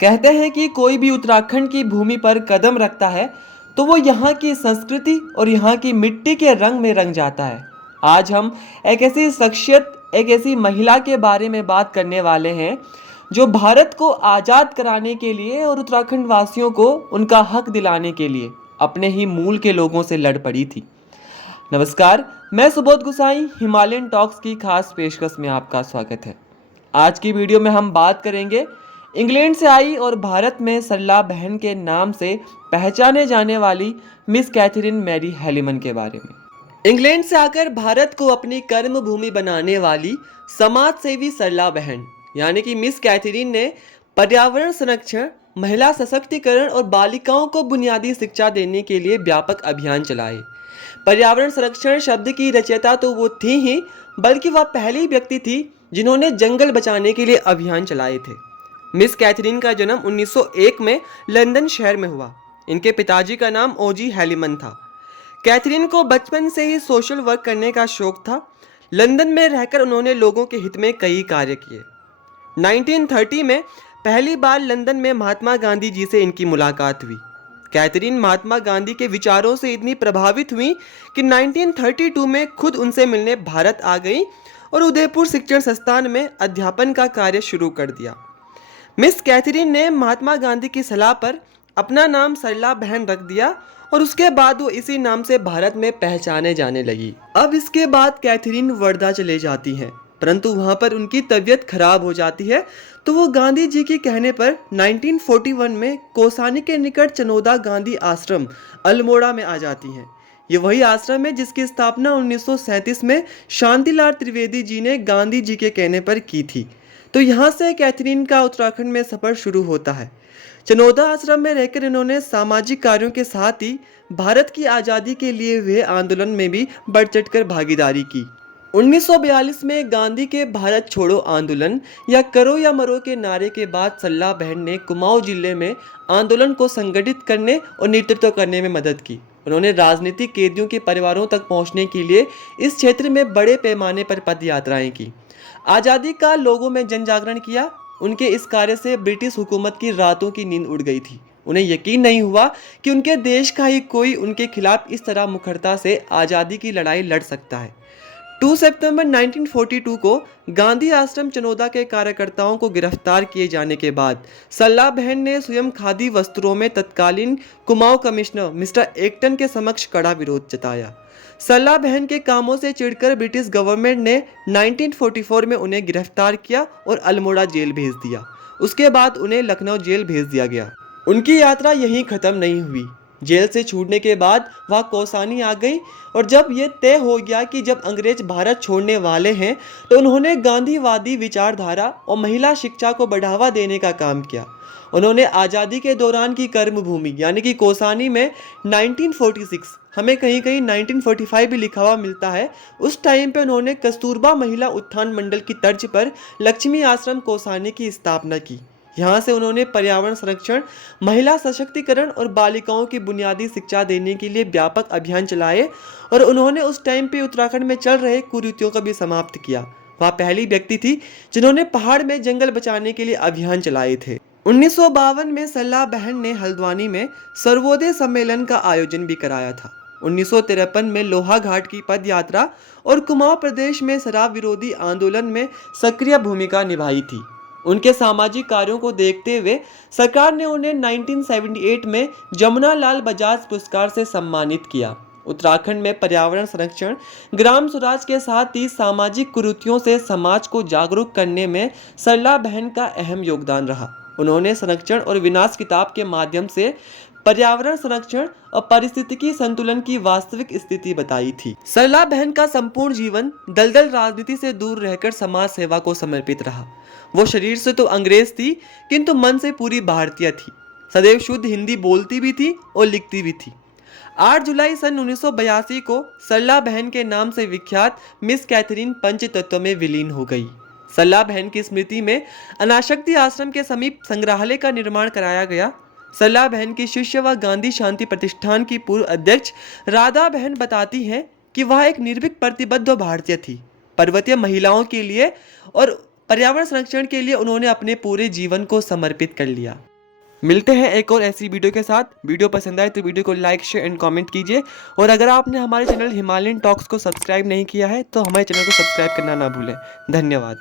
कहते हैं कि कोई भी उत्तराखंड की भूमि पर कदम रखता है तो वो यहाँ की संस्कृति और यहाँ की मिट्टी के रंग में रंग जाता है। आज हम एक ऐसी शख्सियत, एक ऐसी महिला के बारे में बात करने वाले हैं जो भारत को आज़ाद कराने के लिए और उत्तराखंड वासियों को उनका हक दिलाने के लिए अपने ही मूल के लोगों से लड़ पड़ी थी। नमस्कार, मैं सुबोध गुसाई, हिमालयन टॉक्स की खास पेशकश में आपका स्वागत है। आज की वीडियो में हम बात करेंगे इंग्लैंड से आई और भारत में सरला बहन के नाम से पहचाने जाने वाली मिस कैथरीन मैरी हैलीमन के बारे में। इंग्लैंड से आकर भारत को अपनी कर्म भूमि बनाने वाली समाज सेवी सरला बहन यानी कि मिस कैथरीन ने पर्यावरण संरक्षण, महिला सशक्तिकरण और बालिकाओं को बुनियादी शिक्षा देने के लिए व्यापक अभियान चलाए। पर्यावरण संरक्षण शब्द की रचयिता तो वो थी ही, बल्कि वह पहली व्यक्ति थी जिन्होंने जंगल बचाने के लिए अभियान चलाए थे। मिस कैथरीन का जन्म 1901 में लंदन शहर में हुआ। इनके पिताजी का नाम ओजी हैलीमन था। कैथरीन को बचपन से ही सोशल वर्क करने का शौक था। लंदन में रहकर उन्होंने लोगों के हित में कई कार्य किए। 1930 में पहली बार लंदन में महात्मा गांधी जी से इनकी मुलाकात हुई। कैथरीन महात्मा गांधी के विचारों से इतनी प्रभावित हुई कि 1932 में खुद उनसे मिलने भारत आ गई और उदयपुर शिक्षण संस्थान में अध्यापन का कार्य शुरू कर दिया। मिस कैथरीन ने महात्मा गांधी की सलाह पर अपना नाम सरला बहन रख दिया और उसके बाद वो इसी नाम से भारत में पहचाने जाने लगी। अब इसके बाद कैथरीन वर्धा चले जाती हैं, परंतु वहाँ पर उनकी तबीयत खराब हो जाती है तो वो गांधी जी के कहने पर 1941 में कौसानी के निकट चनोदा गांधी आश्रम अल्मोड़ा में आ जाती हैं। ये वही आश्रम है जिसकी स्थापना 1937 में शांतिलाल त्रिवेदी जी ने गांधी जी के कहने पर की थी। तो यहाँ से कैथरीन का उत्तराखंड में सफ़र शुरू होता है। चनोदा आश्रम में रहकर इन्होंने सामाजिक कार्यों के साथ ही भारत की आज़ादी के लिए हुए आंदोलन में भी बढ़ चढ़कर भागीदारी की। 1942 में गांधी के भारत छोड़ो आंदोलन या करो या मरो के नारे के बाद सरला बहन ने कुमाऊं जिले में आंदोलन को संगठित करने और नेतृत्व करने में मदद की। उन्होंने राजनीतिक कैदियों के परिवारों तक पहुंचने के लिए इस क्षेत्र में बड़े पैमाने पर पद यात्राएं की। आज़ादी का लोगों में जन जागरण किया। उनके इस कार्य से ब्रिटिश हुकूमत की रातों की नींद उड़ गई थी। उन्हें यकीन नहीं हुआ कि उनके देश का ही कोई उनके खिलाफ इस तरह मुखरता से आज़ादी की लड़ाई लड़ सकता है। 2 सितंबर 1942 को गांधी आश्रम चनोदा के कार्यकर्ताओं को गिरफ्तार किए जाने के बाद सरला बहन ने स्वयं खादी वस्त्रों में तत्कालीन कुमाऊं कमिश्नर मिस्टर एक्टन के समक्ष कड़ा विरोध जताया। सरला बहन के कामों से चिढ़कर ब्रिटिश गवर्नमेंट ने 1944 में उन्हें गिरफ्तार किया और अल्मोड़ा जेल भेज दिया। उसके बाद उन्हें लखनऊ जेल भेज दिया गया। उनकी यात्रा यहीं खत्म नहीं हुई। जेल से छूटने के बाद वह कौसानी आ गई और जब ये तय हो गया कि जब अंग्रेज भारत छोड़ने वाले हैं तो उन्होंने गांधीवादी विचारधारा और महिला शिक्षा को बढ़ावा देने का काम किया। उन्होंने आज़ादी के दौरान की कर्मभूमि यानी कि कौसानी में 1946, हमें कहीं कहीं 1945 भी लिखा हुआ मिलता है, उस टाइम पे उन्होंने कस्तूरबा महिला उत्थान मंडल की तर्ज पर लक्ष्मी आश्रम कौसानी की स्थापना की। यहाँ से उन्होंने पर्यावरण संरक्षण, महिला सशक्तिकरण और बालिकाओं की बुनियादी शिक्षा देने के लिए व्यापक अभियान चलाए और उन्होंने उस टाइम पे उत्तराखंड में चल रहे कुरीतियों को भी समाप्त किया। वह पहली व्यक्ति थी जिन्होंने पहाड़ में जंगल बचाने के लिए अभियान चलाए थे। 1952 में सरला बहन ने हल्द्वानी में सर्वोदय सम्मेलन का आयोजन भी कराया था। 1953 में लोहाघाट की पद यात्रा और कुमाऊं प्रदेश में शराब विरोधी आंदोलन में सक्रिय भूमिका निभाई थी। उनके सामाजिक कार्यों को देखते हुए सरकार ने उन्हें 1978 में जमुना लाल बजाज पुरस्कार से सम्मानित किया। उत्तराखंड में पर्यावरण संरक्षण, ग्राम स्वराज के साथ ही सामाजिक कुरीतियों से समाज को जागरूक करने में सरला बहन का अहम योगदान रहा। उन्होंने संरक्षण और विनाश किताब के माध्यम से पर्यावरण संरक्षण और पारिस्थितिकी संतुलन की वास्तविक स्थिति बताई थी। सरला बहन का संपूर्ण जीवन दलदल राजनीति से दूर रहकर समाज सेवा को समर्पित रहा। वो शरीर से तो अंग्रेज थी किंतु मन से पूरी भारतीय थी। सदैव शुद्ध हिंदी बोलती भी थी और लिखती भी थी। 8 जुलाई सन 1982 को सरला बहन के नाम से विख्यात मिस कैथरीन पंचतत्व में विलीन हो गई। सरला बहन की स्मृति में अनाशक्ति आश्रम के समीप संग्रहालय का निर्माण कराया गया। सरला बहन की शिष्य व गांधी शांति प्रतिष्ठान की पूर्व अध्यक्ष राधा बहन बताती हैं कि वह एक निर्भीक प्रतिबद्ध भारतीय थी। पर्वतीय महिलाओं के लिए और पर्यावरण संरक्षण के लिए उन्होंने अपने पूरे जीवन को समर्पित कर लिया। मिलते हैं एक और ऐसी वीडियो के साथ। वीडियो पसंद आए तो वीडियो को लाइक, शेयर एंड कमेंट कीजिए। और अगर आपने हमारे चैनल हिमालयन टॉक्स को सब्सक्राइब नहीं किया है तो हमारे चैनल को सब्सक्राइब करना ना भूलें। धन्यवाद।